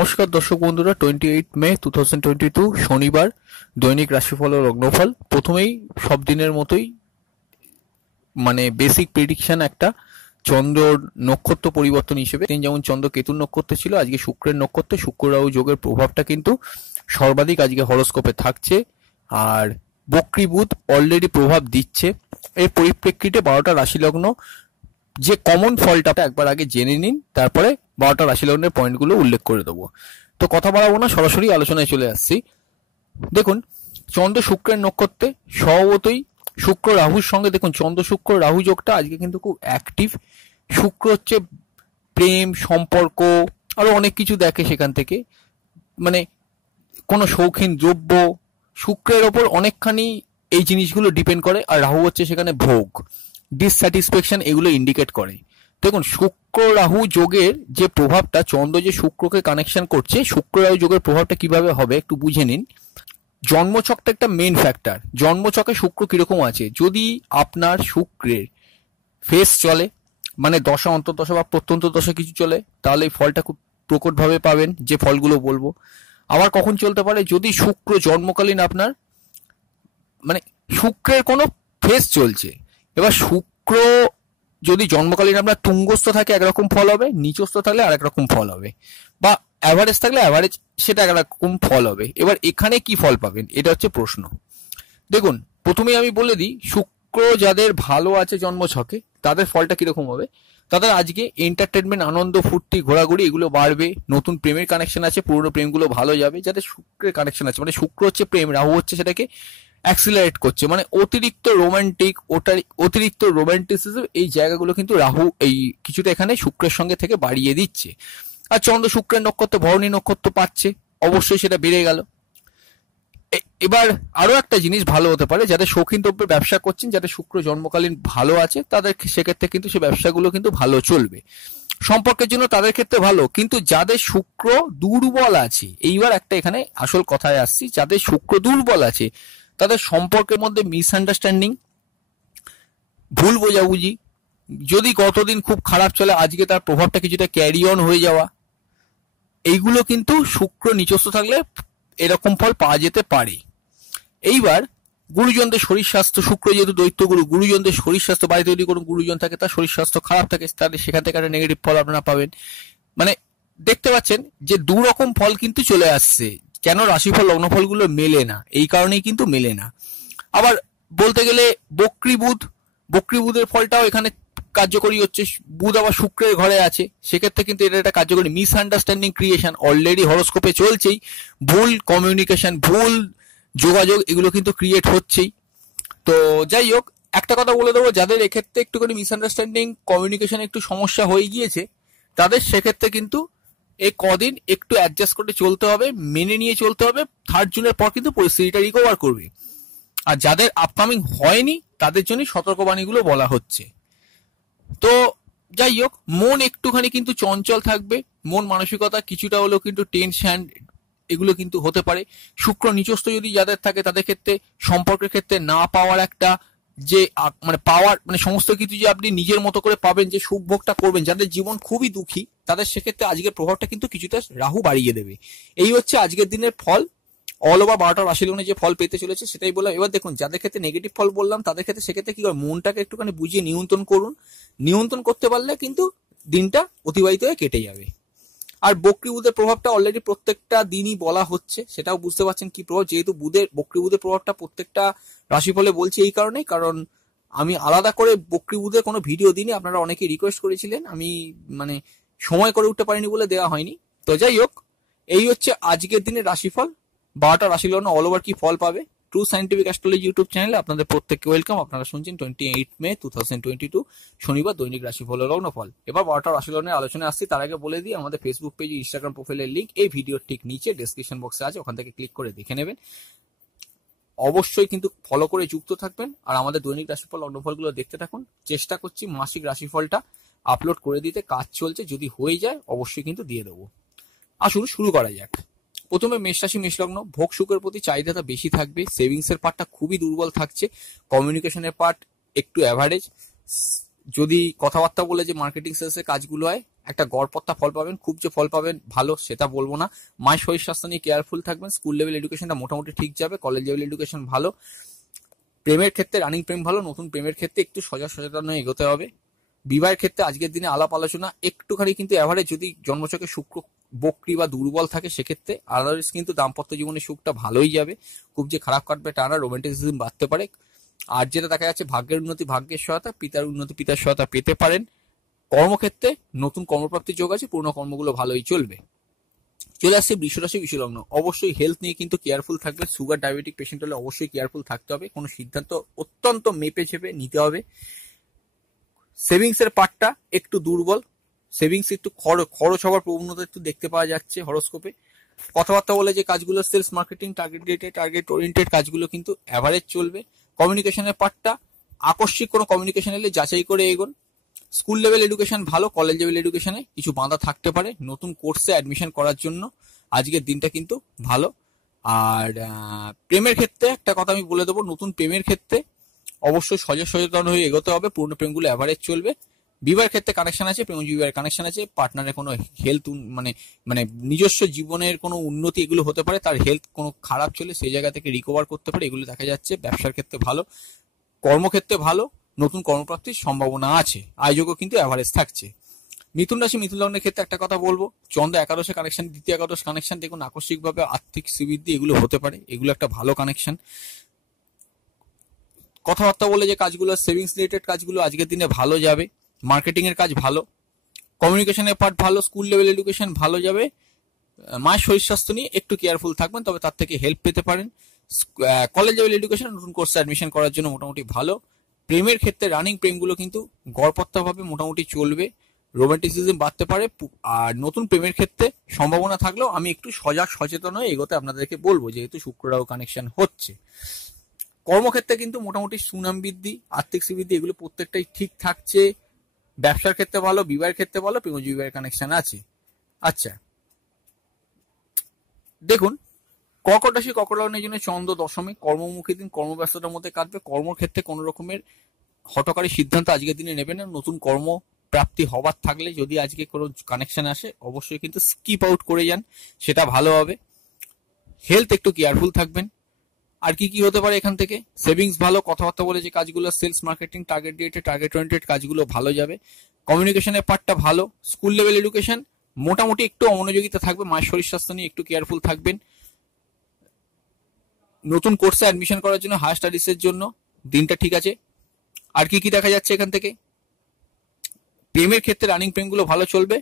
নমস্কার দর্শক বন্ধুরা, 28 মে 2022 শনিবার দৈনিক রাশিফল ও লগ্নফল। প্রথমেই সব দিনের মতোই বেসিক প্রেডিকশন একটা চন্দ্র নক্ষত্র পরিবর্তন হিসেবে। যেমন চন্দ্র কেতুর নক্ষত্রে ছিল, আজকে শুক্রের নক্ষত্রে শুক্র রাহু যোগের প্রভাবটা কিন্তু সর্বাধিক আজকে হরোস্কোপে থাকছে। আর বক্রী বুধ অলরেডি প্রভাব দিচ্ছে। এর পরিপ্রেক্ষিতে 12টা রাশি লগ্ন যে কমন ফলটা একবার আগে জেনে নিন, তারপরে 12টা রাশি লগ্নের পয়েন্টগুলো উল্লেখ করে দেবো। তো কথা বাড়াবো না, সরাসরি আলোচনায় চলে আসছি। দেখুন, চন্দ্র শুক্রের নক্ষত্রে স্বভাবতই শুক্র রাহুর সঙ্গে, দেখুন চন্দ্র শুক্র রাহু যোগটা আজকে কিন্তু খুব অ্যাক্টিভ। শুক্র হচ্ছে প্রেম, সম্পর্ক, আরো অনেক কিছু দেখে সেখান থেকে, মানে কোনো শৌখিন দ্রব্য, শুক্রের ওপর অনেকখানি এই জিনিসগুলো ডিপেন্ড করে। আর রাহু হচ্ছে সেখানে ভোগ, ডিসস্যাটিসফ্যাকশন, এগুলো ইন্ডিকেট করে। দেখুন, শুক্র রাহু যোগের যে প্রভাবটা, চন্দ্র যে শুক্রকে কানেকশন করছে, শুক্র রাহু যোগের প্রভাবটা কিভাবে হবে একটু বুঝে নিন। জন্মছকটা একটা মেন ফ্যাক্টর। জন্মছকে শুক্র কিরকম আছে, যদি আপনার শুক্রের ফেস চলে, মানে দশা, অন্তর্দশা বা প্রত্যন্ত দশা কিছু চলে, তাহলে এই ফলটা খুব প্রকটভাবে পাবেন, যে ফলগুলো বলবো। আবার কখন চলতে পারে, যদি শুক্র জন্মকালীন আপনার শুক্রের কোনো ফেস চলছে। এবার শুক্র যদি জন্মকালীন আপনার তুঙ্গস্থ থাকে একরকম ফল হবে, নিচস্থ থাকলে আরেক রকম ফল হবে, বা অ্যাভারেজ থাকলে অ্যাভারেজ সেটা একরকম ফল হবে। এবার এখানে কি ফল পাবেন, এটা হচ্ছে প্রশ্ন। দেখুন, প্রথমেই আমি বলে দিই, শুক্র যাদের ভালো আছে জন্মছকে, তাদের ফলটা কিরকম হবে। তাদের আজকে এন্টারটেনমেন্ট, আনন্দ, ফুর্তি, ঘোরাঘুরি এগুলো বাড়বে। নতুন প্রেমের কানেকশন আছে, পুরনো প্রেমগুলো ভালো যাবে। যাদের শুক্রের কানেকশন আছে, মানে শুক্র হচ্ছে প্রেম, রাহু হচ্ছে সেটাকে অ্যাক্সিলারেট করছে, মানে অতিরিক্ত রোমান্টিক, অতিরিক্ত রোমান্টিসিজম, এই জায়গাগুলো কিন্তু রাহু এই কিছুটা এখানে শুক্রের সঙ্গে থেকে বাড়িয়ে দিচ্ছে। আর চন্দ্র শুক্রের নক্ষত্র ভরণী নক্ষত্র পাচ্ছে, অবশ্যই সেটা বেড়ে গেল। এবার আরো একটা জিনিস ভালো হতে পারে, যাদের শৌখিন দ্রব্যের ব্যবসা করছেন, যাদের শুক্র জন্মকালীন ভালো আছে, তাদের সেক্ষেত্রে কিন্তু সেই ব্যবসাগুলো কিন্তু ভালো চলবে। সম্পর্কের জন্য তাদের ক্ষেত্রে ভালো। কিন্তু যাদের শুক্র দুর্বল আছে, এইবার একটা এখানে আসল কথায় আসছি, যাদের শুক্র দুর্বল আছে তাদের সম্পর্কের মধ্যে মিসআন্ডারস্ট্যান্ডিং, ভুল বোঝাবুঝি, যদি গতদিন খুব খারাপ চলে, আজকে তার প্রভাবটা কিছুটা ক্যারি অন হয়ে যাওয়া, এইগুলো কিন্তু শুক্র নিচস্থ থাকলে এরকম ফল পাওয়া যেতে পারে। এইবার গুরুজনদের শরীর স্বাস্থ্য, শুক্র যেহেতু দৈত্য গুরু, গুরুজনদের শরীর স্বাস্থ্য, বাড়িতে যদি কোনো গুরুজন থাকে তার শরীর স্বাস্থ্য খারাপ থাকে, তাহলে সেখান থেকে একটা নেগেটিভ ফল আপনারা পাবেন। মানে দেখতে পাচ্ছেন যে দু রকম ফল কিন্তু চলে আসছে। কেন রাশিফল লগ্নফলগুলো মেলে না, এই কারণেই কিন্তু মেলে না। আবার বলতে গেলে বক্রী বুধের ফলটাও এখানে কার্যকরী হচ্ছে। বুধ আবার শুক্রের ঘরে আছে, সেক্ষেত্রে কিন্তু এটা একটা কার্যকরী। মিসআন্ডারস্ট্যান্ডিং ক্রিয়েশন অলরেডি হরোস্কোপে চলছেই, ভুল কমিউনিকেশন, ভুল যোগাযোগ, এগুলো কিন্তু ক্রিয়েট হচ্ছেই। তো যাই হোক, একটা কথা বলে দেবো, যাদের এক্ষেত্রে একটুখানি মিসআন্ডারস্ট্যান্ডিং, কমিউনিকেশন একটু সমস্যা হয়ে গিয়েছে, তাদের সেক্ষেত্রে কিন্তু এই কদিন একটু অ্যাডজাস্ট করে চলতে হবে, মেনে নিয়ে চলতে হবে। 3 জুনের পর কিন্তু পরিস্থিতিটা রিকভার করবে। আর যাদের আপকামিং হয়নি, তাদের জন্য সতর্কবাণীগুলো বলা হচ্ছে। তো যাই হোক, মন একটুখানি কিন্তু চঞ্চল থাকবে, মন মানসিকতা কিছুটা হলেও কিন্তু টেনশন, এগুলো কিন্তু হতে পারে। শুক্র নিচস্থ যদি যাদের থাকে, তাদের ক্ষেত্রে সম্পর্কের ক্ষেত্রে না পাওয়ার একটা যে পাওয়ার, সমস্ত কিছু যে আপনি নিজের মতো করে পাবেন, যে সুখভোগটা করবেন, যাদের জীবন খুবই দুঃখী, তাদের সেক্ষেত্রে আজকের প্রভাবটা কিন্তু কিছুটা রাহু বাড়িয়ে দেবে। এই হচ্ছে আজকের দিনের ফল। অল ওভার 12টা রাশি লগ্নে যে ফল পেতে চলেছে সেটাই বললাম। এবার দেখুন, যাদের ক্ষেত্রে নেগেটিভ ফল বললাম, তাদের ক্ষেত্রে সেক্ষেত্রে কি করে, মনটাকে একটুখানি বুঝিয়ে নিয়ন্ত্রণ করুন। নিয়ন্ত্রণ করতে পারলে কিন্তু দিনটা অতিবাহিত হয়ে কেটে যাবে। আর বক্রী বুধের প্রভাবটা অলরেডি প্রত্যেকটা দিনই বলা হচ্ছে, সেটাও বুঝতে পারছেন কি প্রভাব। যেহেতু বক্রী বুধের প্রভাবটা প্রত্যেকটা রাশিফলে বলছি এই কারণেই, কারণ আমি আলাদা করে বক্রী বুধের কোনো ভিডিও দিইনি, আপনারা অনেকে রিকোয়েস্ট করেছিলেন, আমি সময় করে উঠতে পারিনি বলে দেওয়া হয়নি। তো যাই হোক, এই হচ্ছে আজকের দিনের রাশিফল। 12টা রাশি লগ্ন অল ওভার কি ফল পাবে, ট্রু সায়েন্টিফিক অ্যাস্ট্রোলজি ইউটিউব চ্যানেলে আপনাদের প্রত্যেককে ওয়েলকাম। আপনারা শুনছেন 28 মে 2022 শনিবার দৈনিক রাশিফল ও লগ্নফল। এবার 12টা রাশি লগ্নের আলোচনায় আসছি। তার আগে বলে দিই, আমাদের ফেসবুক পেজ, ইনস্টাগ্রাম প্রোফাইলের লিঙ্ক এই ভিডিওর ঠিক নিচে ডেসক্রিপশন বক্সে আছে, ওখান থেকে ক্লিক করে দেখে নেবেন। অবশ্যই কিন্তু ফলো করে যুক্ত থাকবেন, আর আমাদের দৈনিক রাশিফল লগ্নফলগুলো দেখতে থাকুন। চেষ্টা করছি মাসিক রাশিফলটা আপলোড করে দিতে, কাজ চলছে, যদি হয়ে যায় অবশ্যই কিন্তু দিয়ে দেবো। আসুন শুরু করা যাক। প্রথমে মেষ রাশি, মেষ লগ্ন। ভোগ সুখের প্রতি চাহিদাটা বেশি থাকবে, সেভিংস এর পার্টটা খুবই দুর্বল থাকছে, কমিউনিকেশনের পার্ট একটু অ্যাভারেজ। যদি কথাবার্তা বলে যে মার্কেটিং সেলসের কাজগুলো হয়, একটা গড়পত্তা ফল পাবেন, খুব যে ফল পাবেন ভালো সেটা বলবো না। মায়ের শরীর স্বাস্থ্য নিয়ে কেয়ারফুল থাকবেন। স্কুল লেভেল এডুকেশনটা মোটামুটি ঠিক যাবে, কলেজ লেভেল এডুকেশন ভালো। প্রেমের ক্ষেত্রে রানিং প্রেম ভালো, নতুন প্রেমের ক্ষেত্রে একটু সচেতন হয়ে এগোতে হবে। বিবাহের ক্ষেত্রে আজকের দিনে আলাপ আলোচনা একটুখানি কিন্তু এভারেজ, যদি জন্মছকে শুক্র বক্রি বা দুর্বল থাকে সেক্ষেত্রে আদারওয়াইজ কিন্তু দাম্পত্য জীবনের সুখটা ভালোই যাবে, খুব যে খারাপ কাটবে তা না, রোমান্টিসিজম বাড়তে পারে। আর যেটা দেখা যাচ্ছে ভাগ্যের উন্নতি, ভাগ্যের সহায়তা, পিতার উন্নতি, পিতার সহায়তা পেতে পারেন। কর্মক্ষেত্রে নতুন কর্মপ্রাপ্তির যোগ আছে, পুরনো কর্মগুলো ভালোই চলবে। চলে আসছে বৃষরাশি, বিশ্বলগ্ন। অবশ্যই হেলথ নিয়ে কিন্তু কেয়ারফুল থাকবে। সুগার ডায়াবেটিক পেশেন্ট হলে অবশ্যই কেয়ারফুল থাকতে হবে, কোনো সিদ্ধান্ত অত্যন্ত মেপে চেপে নিতে হবে। সেভিংস এর পার্টটা একটু দুর্বল, সেভিংস একটু খরচ হওয়ার প্রবণতা একটু দেখতে পাওয়া যাচ্ছে হরোস্কোপে। কথাবার্তা বলে যে কাজগুলো সেলস মার্কেটিং, টার্গেট ওরিয়েন্টেড কাজগুলো কিন্তু অ্যাভারেজ চলবে। কমিউনিকেশনের পার্টটা আকস্মিক কোনো কমিউনিকেশন এলে যাচাই করে এগোন। স্কুল লেভেল এডুকেশন ভালো, কলেজ লেভেল এডুকেশনে কিছু বাধা থাকতে পারে, নতুন কোর্সে অ্যাডমিশন করার জন্য আজকের দিনটা কিন্তু ভালো। আর প্রেমের ক্ষেত্রে একটা কথা আমি বলে দেবো, নতুন প্রেমের ক্ষেত্রে অবশ্যই সচেতন হয়ে এগোতে হবে, পুরনো প্রেমগুলো অ্যাভারেজ চলবে। বিবাহের ক্ষেত্রে কানেকশন আছে, প্রেমজীবী বিবাহের কানেকশন আছে, পার্টনারের কোনো হেলথ মানে মানে নিজস্ব জীবনের কোনো উন্নতি এগুলো হতে পারে, তার হেলথ কোনো খারাপ চলে সেই জায়গা থেকে রিকভার করতে পারে, এগুলো দেখা যাচ্ছে। ব্যবসার ক্ষেত্রে ভালো, কর্মক্ষেত্রে ভালো, নতুন কর্মপ্রাপ্তির সম্ভাবনা আছে, আয়োজকও কিন্তু অ্যাভারেজ থাকছে। মিথুন রাশি, মিথুন লগ্নের ক্ষেত্রে একটা কথা বলবো, চন্দ্র একাদশে কানেকশন, দ্বিতীয় একাদশ কানেকশন, দেখুন আকস্মিকভাবে আর্থিক শ্রীবৃদ্ধি এগুলো হতে পারে, এগুলো একটা ভালো কানেকশন। কথাবার্তা বলে যে কাজগুলো সেভিংস রিলেটেড কাজগুলো আজকের দিনে ভালো যাবে। মার্কেটিং এর কাজ ভালো, কমিউনিকেশনের পার্ট ভালো, স্কুল লেভেল এডুকেশন ভালো যাবে। মায়ের শরীর স্বাস্থ্য নিয়ে একটু কেয়ারফুল থাকবেন, তবে তার থেকে হেল্প পেতে পারেন। কলেজ লেভেল এডুকেশন নতুন কোর্সে অ্যাডমিশন করার জন্য মোটামুটি ভালো। প্রেমের ক্ষেত্রে রানিং প্রেমগুলো কিন্তু গড়পত্তাভাবে মোটামুটি চলবে, রোমান্টিসিজম বাড়তে পারে। আর নতুন প্রেমের ক্ষেত্রে সম্ভাবনা থাকলেও আমি একটু সচেতন হয়ে এগোতে আপনাদেরকে বলবো, যেহেতু শুক্ররাও কানেকশন হচ্ছে। কর্মক্ষেত্রে কিন্তু মোটামুটি সুনাম বৃদ্ধি, আর্থিক শ্রীবৃদ্ধি এগুলো প্রত্যেকটাই ঠিক থাকছে। ব্যবসার ক্ষেত্রে ভালো, বিবাহের ক্ষেত্রে ভালো, প্রেমজীবী বিবাহের কানেকশন আছে। আচ্ছা দেখুন, কর্কট রাশি, কর্কট লগ্নের জন্য চন্দ্র দশমে, কর্মমুখী দিন, কর্মব্যস্ততার মধ্যে কাটবে। কর্মক্ষেত্রে কোনো রকমের হঠকারী সিদ্ধান্ত আজকের দিনে নেবেন না। নতুন কর্ম প্রাপ্তি হবার থাকলে যদি আজকে কোনো কানেকশন আসে অবশ্যই কিন্তু স্কিপ আউট করে যান, সেটা ভালো হবে। হেলথ একটু কেয়ারফুল থাকবেন। আর কি কি হতে পারে এখান থেকে, সেভিংস ভালো, কথাবার্তা বলে যে কাজগুলো সেলস মার্কেটিং, টার্গেট ওরিয়েন্টেড কাজগুলো ভালো যাবে। কমিউনিকেশনের পার্টটা ভালো। স্কুল লেভেল এডুকেশন মোটামুটি একটু অমনোযোগিতা থাকবে, মায়ের শরীর স্বাস্থ্য নিয়ে একটু কেয়ারফুল থাকবেন। নতুন কোর্সে অ্যাডমিশন করার জন্য, হায়ার স্টাডিজের জন্য দিনটা ঠিক আছে। আর কি কি দেখা যাচ্ছে এখান থেকে, প্রেমের ক্ষেত্রে রানিং প্রেমগুলো ভালো চলবে,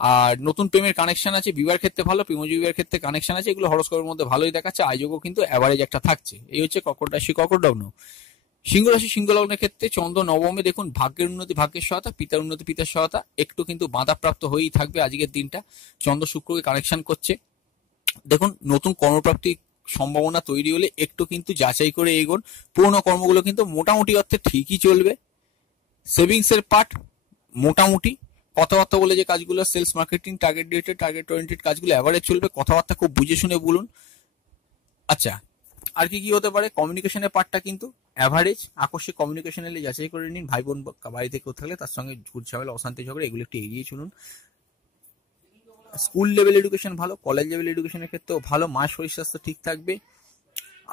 আর নতুন প্রেমের কানেকশন আছে। বিবাহের ক্ষেত্রে ভালো, প্রেমজীবী বিবাহের ক্ষেত্রে কানেকশন আছে, এগুলো হরস্কোপের মধ্যে ভালোই দেখাচ্ছে, আয়োজকও কিন্তু অ্যাভারেজ একটা থাকছে। এই হচ্ছে কর্কট রাশি, কর্কট লগ্ন। সিংহ রাশি, সিংহ লগ্নের ক্ষেত্রে চন্দ্র নবমে, দেখুন ভাগ্যের উন্নতি, ভাগ্যের সহায়তা, পিতার উন্নতি, পিতার সহায়তা একটু কিন্তু বাধাপ্রাপ্ত হয়েই থাকবে আজকের দিনটা। চন্দ্র শুক্রকে কানেকশন করছে, দেখুন নতুন কর্মপ্রাপ্তি সম্ভাবনা তৈরি হলে একটু কিন্তু যাচাই করে এগোন। পুরোনো কর্মগুলো কিন্তু মোটামুটি অর্থে ঠিকই চলবে। সেভিংস এর পার্ট মোটামুটি, কথাবার্তা বলে যে কাজগুলো সেলস মার্কেটিং, টার্গেট ওরিয়েন্টেড কাজগুলো অ্যাভারেজ চলবে, কথাবার্তা খুব বুঝে শুনে বলুন। আচ্ছা আর কি কি হতে পারে, কমিউনিকেশনের পার্টটা কিন্তু অ্যাভারেজ, আকস্মিক কমিউনিকেশন এলে যাচাই করে নিন। ভাই বোন বাড়িতে কেউ থাকলে তার সঙ্গে ঝুট ঝামেলা, অশান্তি ঝগড়া এগুলো একটু এড়িয়ে চলুন। স্কুল লেভেল এডুকেশন ভালো, কলেজ লেভেল এডুকেশনের ক্ষেত্রেও ভালো, মায়ের শরীর স্বাস্থ্য ঠিক থাকবে।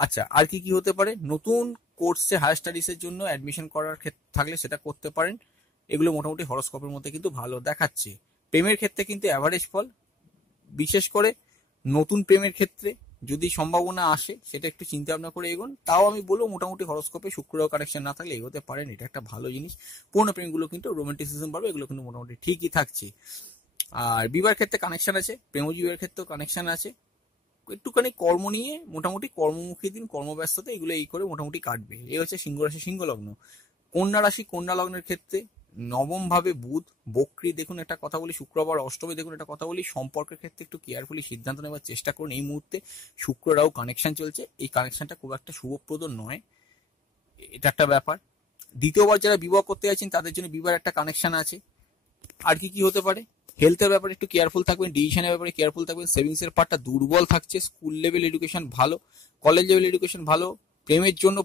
আচ্ছা আর কি কি হতে পারে, নতুন কোর্সে হায়ার স্টাডিজের জন্য অ্যাডমিশন করার থাকলে সেটা করতে পারেন, এগুলো মোটামুটি হরস্কোপের মধ্যে কিন্তু ভালো দেখাচ্ছে। প্রেমের ক্ষেত্রে কিন্তু অ্যাভারেজ ফল, বিশেষ করে নতুন প্রেমের ক্ষেত্রে যদি সম্ভাবনা আসে সেটা একটু চিন্তা ভাবনা করে এগোন। তাও আমি বলবো মোটামুটি হরস্কোপে শুক্র কানেকশন না থাকলে এগোতে পারেন, এটা একটা ভালো জিনিস। পুরনো প্রেমগুলো কিন্তু রোমান্টিসিজম বাড়বে, এগুলো কিন্তু মোটামুটি ঠিকই থাকছে। আর বিবাহের ক্ষেত্রে কানেকশন আছে, প্রেমজীবীর ক্ষেত্রেও কানেকশন আছে। একটুখানি কর্ম নিয়ে মোটামুটি কর্মমুখী দিন, কর্মব্যস্ততা এগুলো এই করে মোটামুটি কাটবে। এই হচ্ছে সিংহ রাশি, সিংহ লগ্ন। কন্যা রাশি, কন্যা লগ্নের ক্ষেত্রে নবম ভাবে বুধ বক্রী, দেখুন একটা কথা বলি, শুক্রবার অষ্টমী, দেখুন একটা কথা বলি, সম্পর্কের ক্ষেত্রে একটু কেয়ারফুলি সিদ্ধান্ত নেওয়ার চেষ্টা করুন। এই মুহূর্তে শুক্ররাও কানেকশন চলছে, এই কানেকশনটা খুব একটা শুভপ্রদ নয়, এটা একটা ব্যাপার। দ্বিতীয়বার যারা বিবাহ করতে যাচ্ছেন তাদের জন্য বিবাহের একটা কানেকশন আছে। আর কি কি হতে পারে, হেলথের ব্যাপারে একটু কেয়ারফুল থাকবেন, ডিসিশনের ব্যাপারে কেয়ারফুল থাকবেন, সেভিংস এর পার্টটা দুর্বল থাকছে। স্কুল লেভেল এডুকেশন ভালো, কলেজ লেভেল এডুকেশন ভালো। প্রেমের জন্য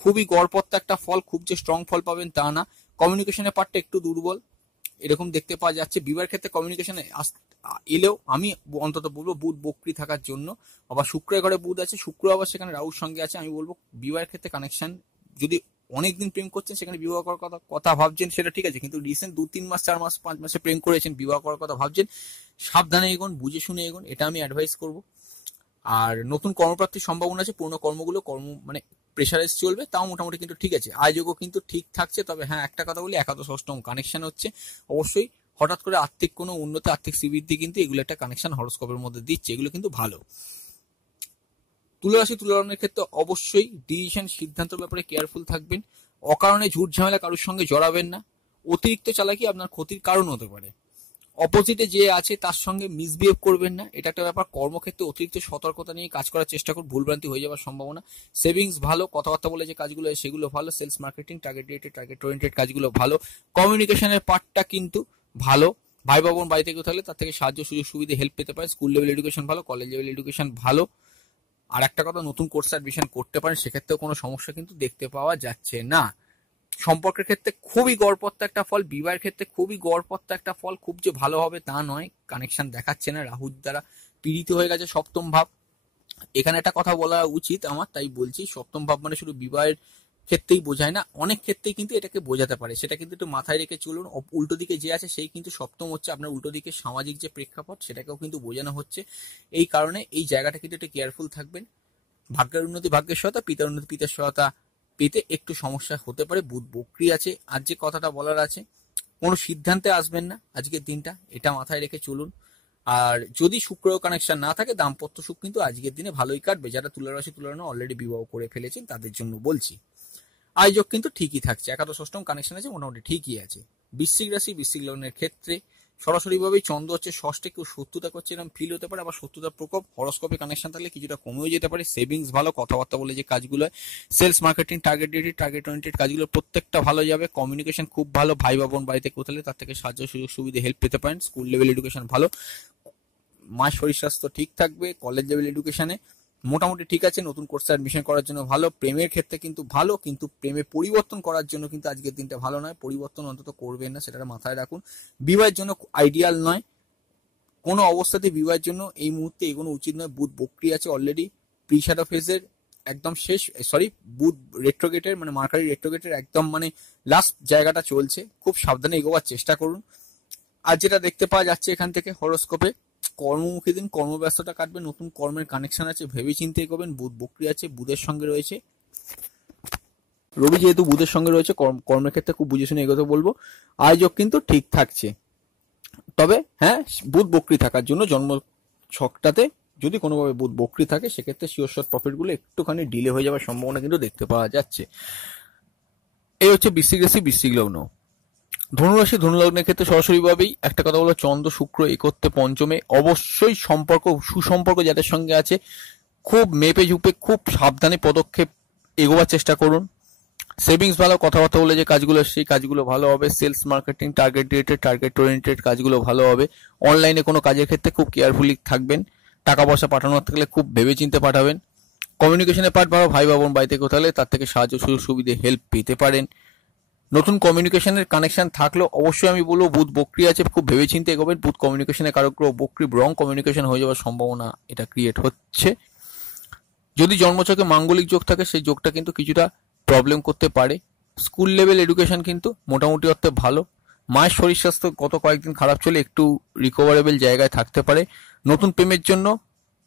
খুবই গড়পত্তা একটা ফল, খুব যে স্ট্রং ফল পাবেন তা না। কমিউনিকেশনের পার্টটা একটু দুর্বল, এরকম দেখতে পাওয়া যাচ্ছে। বিবাহের ক্ষেত্রে কমিউনিকেশনে এলেও আমি অন্তত বলবো বুধ বক্রী থাকার জন্য, আবার শুক্রের ঘরে বুধ আছে, শুক্র আবার সেখানে রাহুর সঙ্গে আছে, আমি বলবো বিবাহের ক্ষেত্রে কানেকশন যদি অনেকদিন প্রেম করছেন সেখানে বিবাহ করার কথা ভাবছেন সেটা ঠিক আছে, কিন্তু রিসেন্ট 2-3 মাস 4 মাস 5 মাসে প্রেম করেছেন, বিবাহ করার কথা ভাবছেন, সাবধানে এগোন, বুঝে শুনে এগোন, এটা আমি অ্যাডভাইস করব। আর নতুন কর্মপ্রাপ্তির সম্ভাবনা আছে, পুরনো কর্মগুলো মানে প্রেশারাইজ চলবে, তাও মোটামুটি কিন্তু ঠিক আছে। আয়োগও কিন্তু ঠিক থাকছে, তবে হ্যাঁ একটা কথা বলি, একাদশ অষ্টম কানেকশন হচ্ছে, অবশ্যই হঠাৎ করে আর্থিক কোনো উন্নতি, আর্থিক শ্রীবৃদ্ধি কিন্তু এগুলো একটা কানেকশন হরোস্কোপের মধ্যে দিচ্ছে, এগুলো কিন্তু ভালো। তুলা রাশি তুলা লগ্নের ক্ষেত্রে অবশ্যই ডিসিশন সিদ্ধান্তের ব্যাপারে কেয়ারফুল থাকবেন, অকারণে ঝুট ঝামেলা কারোর সঙ্গে জড়াবেন না, অতিরিক্ত চালাকি আপনার ক্ষতির কারণ হতে পারে। অপোজিটে যে আছে তার সঙ্গে মিসবিহেভ করবেন না, এটা একটা ব্যাপার। কর্মক্ষেত্রে অতিরিক্ত সতর্কতা নিয়ে কাজ করার চেষ্টা করুন, ভুলভ্রান্তি হয়ে যাওয়ার সম্ভাবনা। সেভিংস ভালো, কথাবার্তা বলে যে কাজগুলো সেগুলো ভালো, sales marketing target related target oriented কাজগুলো ভালো, কমিউনিকেশনের পার্টটা কিন্তু ভালো। ভাই বোন বাড়িতে কেউ থাকলে তার থেকে সাহায্য সুযোগ সুবিধা হেল্প পেতে পারেন। স্কুল লেভেল এডুকেশন ভালো, কলেজ লেভেল এডুকেশন ভালো। আর একটা কথা, নতুন কোর্স অ্যাডমিশন করতে পারেন, সেক্ষেত্রেও কোনো সমস্যা কিন্তু দেখতে পাওয়া যাচ্ছে না। সম্পর্কের ক্ষেত্রে খুবই গড়পড়তা একটা ফল, বিবাহের ক্ষেত্রে খুবই গড়পড়তা একটা ফল, খুব যে ভালো হবে তা নয়, কানেকশন দেখাচ্ছে না, রাহুর দ্বারা পীড়িত হয়ে গেছে সপ্তম ভাব। এখানে একটা কথা বলা উচিত আমার, তাই বলছি, সপ্তম ভাব মানে শুধু বিবাহের ক্ষেত্রেই বোঝায় না, অনেক ক্ষেত্রেই কিন্তু এটাকে বোঝাতে পারে, সেটা কিন্তু একটু মাথায় রেখে চলুন। উল্টো দিকে যে আছে সেই কিন্তু সপ্তম হচ্ছে, আপনার উল্টো দিকে সামাজিক যে প্রেক্ষাপট সেটাকেও কিন্তু বোঝানো হচ্ছে। এই কারণে এই জায়গাটা কিন্তু একটু কেয়ারফুল থাকবেন। ভাগ্যের উন্নতি ভাগ্যের সহায়তা, পিতার উন্নতি পিতার সহায়তা পেতে একটু সমস্যা হতে পারে। বুধ বক্রী আছে। আর যে কথাটা বলার আছে, কোনো সিদ্ধান্তে আসবেন না আজকের দিনটা, এটা মাথায় রেখে চলুন। আর যদি শুক্র কানেকশন না থাকে, দাম্পত্য সুখ কিন্তু আজকের দিনে ভালোই কাটবে। যারা তুলা রাশি তুলা লগ্ন অলরেডি বিবাহ করে ফেলেছেন তাদের জন্য বলছি। আয়োজক কিন্তু ঠিকই থাকছে, একাদশ অষ্টম কানেকশন আছে, মোটামুটি ঠিকই আছে। বৃশ্চিক রাশি বৃশ্চিক লগ্নের ক্ষেত্রে সরাসরি ভাবেই চন্দ্র হচ্ছে ষষ্ঠে, কেউ শত্রুতা করছে এরকম ফিল হতে পারে, আবার শত্রুতার প্রকোপ হরোস্কোপে কানেকশন থাকলে কিছুটা কমেও যেতে পারে। সেভিংস ভালো, কথাবার্তা বলে যে কাজগুলো হয়, sales marketing target related target oriented কাজগুলো প্রত্যেকটা ভালো যাবে। কমিউনিকেশন খুব ভালো, ভাই বোন বাড়িতে কোথালে তার থেকে সাহায্য সুযোগ সুবিধা হেল্প পেতে পারেন। স্কুল লেভেল এডুকেশন ভালো, মায়ের শরীর স্বাস্থ্য ঠিক থাকবে। কলেজ লেভেল এডুকেশনে মোটামুটি ঠিক আছে, নতুন কোর্সে অ্যাডমিশন করার জন্য ভালো। প্রেমের ক্ষেত্রে কিন্তু ভালো, কিন্তু প্রেমে পরিবর্তন করার জন্য কিন্তু আজকের দিনটা ভালো নয়, পরিবর্তন অন্তত করবেন না, সেটা মাথায় রাখুন। বিবাহের জন্য আইডিয়াল নয়, কোনো অবস্থাতে বিবাহের জন্য এই মুহূর্তে এগোনো উচিত নয়। বুধ বক্রী আছে অলরেডি, প্রি শ্যাডো ফেজের একদম শেষ, বুধ রেট্রোগেটের মানে মার্কারি রেট্রোগেটের একদম মানে লাস্ট জায়গাটা চলছে, খুব সাবধানে এগোবার চেষ্টা করুন। আর যেটা দেখতে পাওয়া যাচ্ছে এখান থেকে হরোস্কোপে, কর্মমুখী দিন, কর্মব্যস্ততা কাটবে, নতুন কর্মের কানেকশন আছে, ভেবে চিন্তে এগোবেন। বুধ বক্রী আছে, বুধের সঙ্গে রয়েছে রবি, যেহেতু বুধের সঙ্গে রয়েছে কর্মের ক্ষেত্রে খুব বুঝে শুনে এগোতে বলবো। আয়োজক কিন্তু ঠিক থাকছে, তবে হ্যাঁ বুধ বক্রী থাকার জন্য জন্ম ছকটাতে যদি কোনোভাবে বুধ বক্রী থাকে, সেক্ষেত্রে শিওর প্রফিট গুলো একটুখানি ডিলে হয়ে যাওয়ার সম্ভাবনা কিন্তু দেখতে পাওয়া যাচ্ছে। এই হচ্ছে বৃশ্চিক রাশি বৃশ্চিক লগ্ন। ধনুরাশি ধনুলগ্নের ক্ষেত্রে সরাসরিভাবেই একটা কথা বলো, চন্দ্র শুক্র একত্রে পঞ্চমে, অবশ্যই সম্পর্ক সুসম্পর্ক যাদের সঙ্গে আছে খুব মেপে ঝুপে খুব সাবধানে পদক্ষেপ এগোবার চেষ্টা করুন। সেভিংস ভালো, কথাবার্তা বলে যে কাজগুলো সেই কাজগুলো ভালো হবে। Sales marketing target related target oriented কাজগুলো ভালো হবে। অনলাইনে কোনো কাজের ক্ষেত্রে খুব কেয়ারফুলি থাকবেন, টাকা পয়সা পাঠানোর থাকলে খুব ভেবে চিন্তে পাঠাবেন। কমিউনিকেশনের পার্ট ভালো, ভাই বোন বাড়িতে কোথাও থাকলে তার থেকে সাহায্য সুযোগ সুবিধে হেল্প পেতে পারেন। নতুন কমিউনিকেশনের কানেকশন থাকলেও অবশ্যই আমি বলবো বুধ বক্রী আছে, খুব ভেবেচিন্তে এগোবেন। বুধ কমিউনিকেশনের কারক গ্রহ, বক্রী রং কমিউনিকেশন হয়ে যাওয়ার সম্ভাবনা এটা ক্রিয়েট হচ্ছে। যদি জন্মছকে মাঙ্গলিক যোগ থাকে, সেই যোগটা কিন্তু কিছুটা প্রবলেম করতে পারে। স্কুল লেভেল এডুকেশন কিন্তু মোটামুটি অর্থে ভালো। মায়ের শরীর স্বাস্থ্য গত কয়েকদিন খারাপ চলে একটু রিকভারেবল জায়গায় থাকতে পারে। নতুন প্রেমের জন্য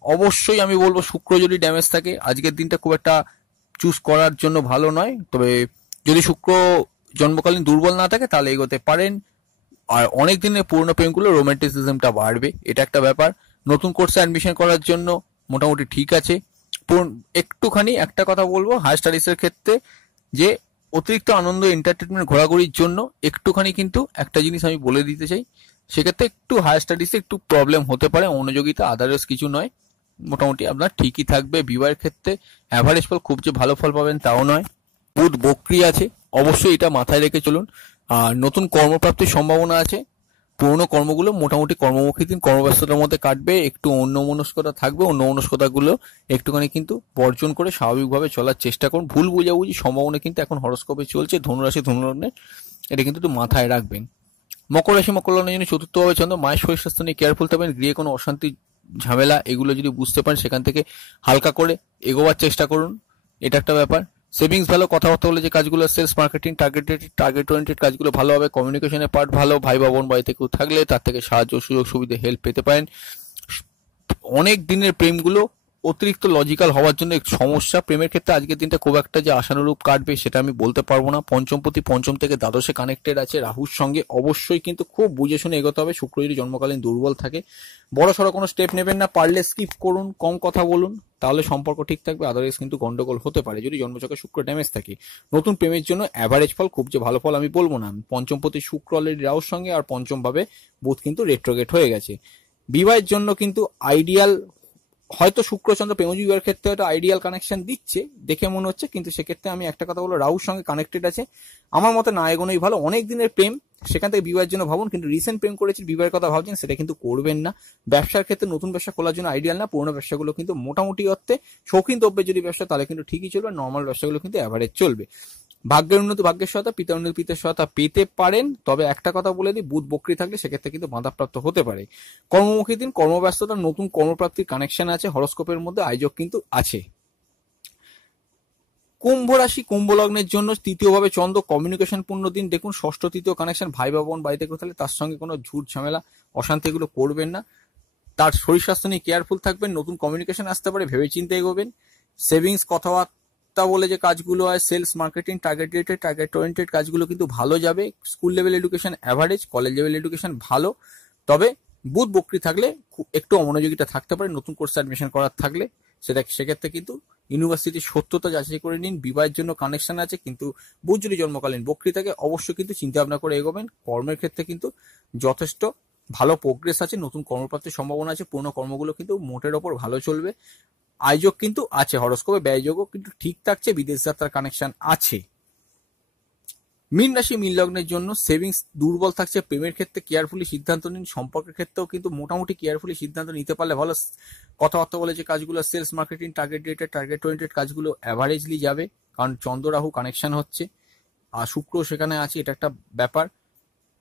অবশ্যই আমি বলবো শুক্র যদি ড্যামেজ থাকে, আজকের দিনটা খুব একটা চুজ করার জন্য ভালো নয়। তবে যদি শুক্র জন্মকালীন দুর্বল না থাকে তাহলে এগোতে পারেন। আর অনেক দিনের পুরনো প্রেমগুলো রোমান্টিসিজমটা বাড়বে, এটা একটা ব্যাপার। নতুন কোর্সে অ্যাডমিশন করার জন্য মোটামুটি ঠিক আছে। একটুখানি একটা কথা বলবো হায়ার স্টাডিজের ক্ষেত্রে, যে অতিরিক্ত আনন্দ এন্টারটেনমেন্ট ঘোরাঘুরির জন্য একটুখানি কিন্তু একটা জিনিস আমি বলে দিতে চাই, সেক্ষেত্রে একটু হায়ার স্টাডিজে একটু প্রবলেম হতে পারে, মনোযোগিতা আদারস কিছু নয়, মোটামুটি আপনার ঠিকই থাকবে। বিবাহের ক্ষেত্রে অ্যাভারেজ ফল, খুব যে ভালো ফল পাবেন তাও নয়। বুধ বক্রী আছে, অবশ্যই এটা মাথায় রেখে চলুন। আর নতুন কর্মপ্রাপ্তির সম্ভাবনা আছে। পুরোনো কর্মগুলো মোটামুটি কর্মমুখী দিন, কর্মব্যস্ততার মধ্যে কাটবে, একটু অন্যমনস্কতা থাকবে, অন্যমনস্কতাগুলো একটুখানি কিন্তু বর্জন করে স্বাভাবিকভাবে চলার চেষ্টা করুন। ভুল বুঝাবুঝি সম্ভাবনা কিন্তু এখন হরোস্কোপে চলছে ধনুরাশি ধনুলগ্নে, এটা কিন্তু একটু মাথায় রাখবেন। মকর রাশি মকর লগ্নের জন্য চতুর্থভাবে চন্দ্র, মায়ের শরীর স্বাস্থ্য নিয়ে কেয়ারফুল থাকবেন। গৃহে কোনো অশান্তি ঝামেলা এগুলো যদি বুঝতে পারেন সেখান থেকে হালকা করে এগোবার চেষ্টা করুন, এটা একটা ব্যাপার। সেভিংস ভালো, কথাবার্তা বলে যে কাজগুলো, সেলস মার্কেটিং টার্গেট ওরিয়েন্টেড কাজগুলো ভালো হবে। কমিউনিকেশনের পার্ট ভালো, ভাই বা বোন বাড়িতে কেউ থাকলে তার থেকে সাহায্য সুযোগ সুবিধা হেল্প পেতে পারেন। অনেক দিনের প্রেমগুলো অতিরিক্ত লজিক্যাল হওয়ার জন্য একটু সমস্যা। প্রেমের ক্ষেত্রে আজকের দিনটা খুব একটা যে আশানুরূপ কাটবে সেটা আমি বলতে পারবো না। পঞ্চমপতি পঞ্চম থেকে দ্বাদশে কানেক্টেড আছে রাহুর সঙ্গে, অবশ্যই কিন্তু খুব বুঝে শুনে এগোতে হবে। শুক্র যদি জন্মকালীন দুর্বল থাকে বড় সড়ো কোনো স্টেপ নেবেন না, পারলে স্কিপ করুন, কম কথা বলুন, তাহলে সম্পর্ক ঠিক থাকবে। আদারওয়াইজ কিন্তু গন্ডগোল হতে পারে যদি জন্মছকে শুক্র ড্যামেজ থাকে। নতুন প্রেমের জন্য অ্যাভারেজ ফল, খুব যে ভালো ফল আমি বলবো না। পঞ্চমপতি শুক্র অলরেডি রাহুর সঙ্গে, আর পঞ্চম ভাবে বুধ কিন্তু রেট্রোগেট হয়ে গেছে। বিবাহের জন্য কিন্তু আইডিয়াল, হয়তো শুক্রচন্দ্র প্রেমজ বিবাহের ক্ষেত্রে একটা আইডিয়াল কানেকশন দিচ্ছে দেখে মনে হচ্ছে, কিন্তু সেক্ষেত্রে আমি একটা কথা বলবো, রাহুর সঙ্গে কানেক্টেড আছে, আমার মতে না এগোনোই ভালো। অনেক দিনের প্রেম, সেখান থেকে বিবাহের জন্য ভাবুন, কিন্তু রিসেন্ট প্রেম করেছেন বিবাহের কথা ভাবছেন সেটা কিন্তু করবেন না। ব্যবসার ক্ষেত্রে নতুন ব্যবসা খোলার জন্য আইডিয়াল না। পুরোনো ব্যবসাগুলো কিন্তু মোটামুটি অর্থে শৌখিন দ্রব্যের যদি ব্যবসা তাহলে কিন্তু ঠিকই চলবে, নর্মাল ব্যবসাগুলো কিন্তু অ্যাভারেজ চলবে। ভাগ্যের উন্নতি, ভাগ্যের সহায়তা, পিতার উন্নতি, পিতার সহায়তা পেতে পারেন। তবে একটা কথা বলে দিই, বুধ বক্রী থাকলে সেক্ষেত্রে কিন্তু বাধাপ্রাপ্ত হতে পারে। কর্মমুখী দিন, কর্মব্যস্ততা, নতুন কর্মপ্রাপ্তির কানেকশন আছে, হরস্কোপের মধ্যে আয়োজক কিন্তু আছে। কুম্ভ রাশি কুম্ভ লগ্নের জন্য তৃতীয়ভাবে চন্দ্র, কমিউনিকেশন পূর্ণ দিন। দেখুন ষষ্ঠ তৃতীয় কানেকশন, ভাই বা বোন বাড়িতে কেউ থাকলে তার সঙ্গে কোনো ঝুট ঝামেলা অশান্তি এগুলো করবেন না। তার শরীর স্বাস্থ্য নিয়ে কেয়ারফুল থাকবেন। নতুন কমিউনিকেশন আসতে পারে, ভেবে চিন্তে এগোবেন। সেভিংস, কথাবার্তা বলে যে কাজগুলো হয়, সেলস মার্কেটিং টার্গেট ওরিয়েন্টেড কাজগুলো কিন্তু ভালো যাবে। School level education average, college level education ভালো। তবে বুধ বক্রী থাকলে একটু অমনোযোগিতা থাকতে পারে। নতুন কোর্সে অ্যাডমিশন করার থাকলে সেক্ষেত্রে কিন্তু ইউনিভার্সিটির সত্যতা যাচাই করে নিন। বিবাহের জন্য কানেকশন আছে, কিন্তু বুধ যদি জন্মকালীন বক্রী থাকে অবশ্যই কিন্তু চিন্তা ভাবনা করে এগোবেন। কর্মের ক্ষেত্রে কিন্তু যথেষ্ট ভালো প্রোগ্রেস আছে, নতুন কর্মপ্রাপ্তির সম্ভাবনা আছে। পুরোনো কর্মগুলো কিন্তু মোটের ওপর ভালো চলবে। আয়োজক কিন্তু আছে, হরস্কোপে ব্যয়যোগও কিন্তু ঠিক থাকছে, বিদেশ যাত্রার কানেকশন আছে। মীন রাশি মীন লগ্নের জন্য সেভিংস দুর্বল থাকছে। প্রেমের ক্ষেত্রে কেয়ারফুলি সিদ্ধান্ত নিন, সম্পর্কের ক্ষেত্রেও কিন্তু মোটামুটি কেয়ারফুলি সিদ্ধান্ত নিতে পারলে ভালো। কথাবার্তা বলে যে কাজগুলো, সেলস মার্কেটিং টার্গেট ওরিয়েন্টেড কাজগুলো অ্যাভারেজলি যাবে, কারণ চন্দ্র রাহু কানেকশন হচ্ছে আর শুক্র সেখানে আছে, এটা একটা ব্যাপার।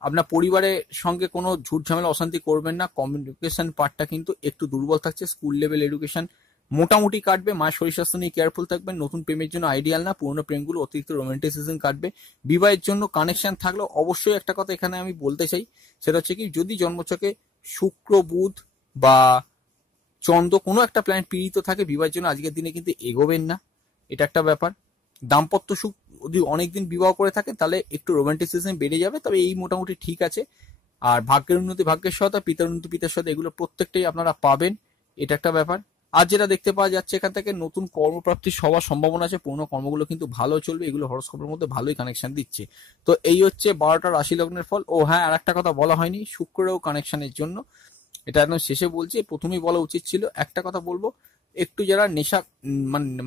আপনার পরিবারের সঙ্গে কোনো ঝুট ঝামেলা অশান্তি করবেন না। কমিউনিকেশন পার্টটা কিন্তু একটু দুর্বল থাকছে। স্কুল লেভেল এডুকেশন মোটামুটি কাটবে। মায়ের শরীর স্বাস্থ্য নিয়ে কেয়ারফুল থাকবেন। নতুন প্রেমের জন্য আইডিয়াল না, পুরোনো প্রেমগুলো অতিরিক্ত রোমান্টিসিজম কাটবে। বিবাহের জন্য কানেকশন থাকলেও অবশ্যই একটা কথা এখানে আমি বলতে চাই, সেটা হচ্ছে কি, যদি জন্মছকে শুক্র বুধ বা চন্দ্র কোনো একটা প্ল্যানেট পীড়িত থাকে, বিবাহের জন্য আজকের দিনে কিন্তু এগোবেন না, এটা একটা ব্যাপার। দাম্পত্য সুখ যদি অনেকদিন বিবাহ করে থাকে তাহলে একটু রোমান্টিসিজম বেড়ে যাবে, তবে এই মোটামুটি ঠিক আছে। আর ভাগ্যের উন্নতি, ভাগ্যের সহায়তা, পিতার উন্নতি, পিতার সহায়তা এগুলো প্রত্যেকটাই আপনারা পাবেন, এটা একটা ব্যাপার। আর যেটা দেখতে পাওয়া যাচ্ছে এখান থেকে নতুন কর্মপ্রাপ্তির সবার সম্ভাবনা আছে। পুরোনো কর্মগুলো কিন্তু ভালো চলবে, এগুলো হরস্কোপের মধ্যে ভালোই কানেকশন দিচ্ছে। তো এই হচ্ছে 12টা রাশি লগ্নের ফল। ও হ্যাঁ, আর একটা কথা বলা হয়নি, শুক্রেও কানেকশনের জন্য, এটা একদম শেষে বলছি, প্রথমেই বলা উচিত ছিল। একটা কথা বলবো, একটু যারা নেশা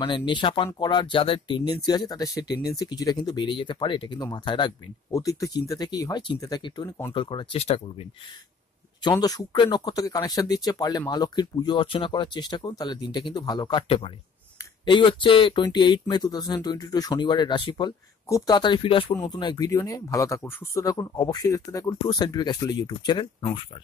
মানে নেশাপান করার যাদের টেন্ডেন্সি আছে তাদের সেই টেন্ডেন্সি কিছুটা কিন্তু বেড়ে যেতে পারে, এটা কিন্তু মাথায় রাখবেন। অতিরিক্ত চিন্তা থেকেই হয়, চিন্তাটাকে একটুখানি কন্ট্রোল করার চেষ্টা করবেন। চন্দ্র শুক্রের নক্ষত্রকে কানেকশন দিচ্ছে, পারলে মা লক্ষ্মীর পুজো অর্চনা করার চেষ্টা করুন, তাহলে দিনটা কিন্তু ভালো কাটতে পারে। এই হচ্ছে 28 মে 2022 শনিবারের রাশিফল। খুব তাড়াতাড়ি ফিরে আসবো নতুন এক ভিডিও নিয়ে। ভালো থাকুন, সুস্থ থাকুন, অবশ্যই দেখতে থাকুন true scientific astrology YouTube channel. নমস্কার।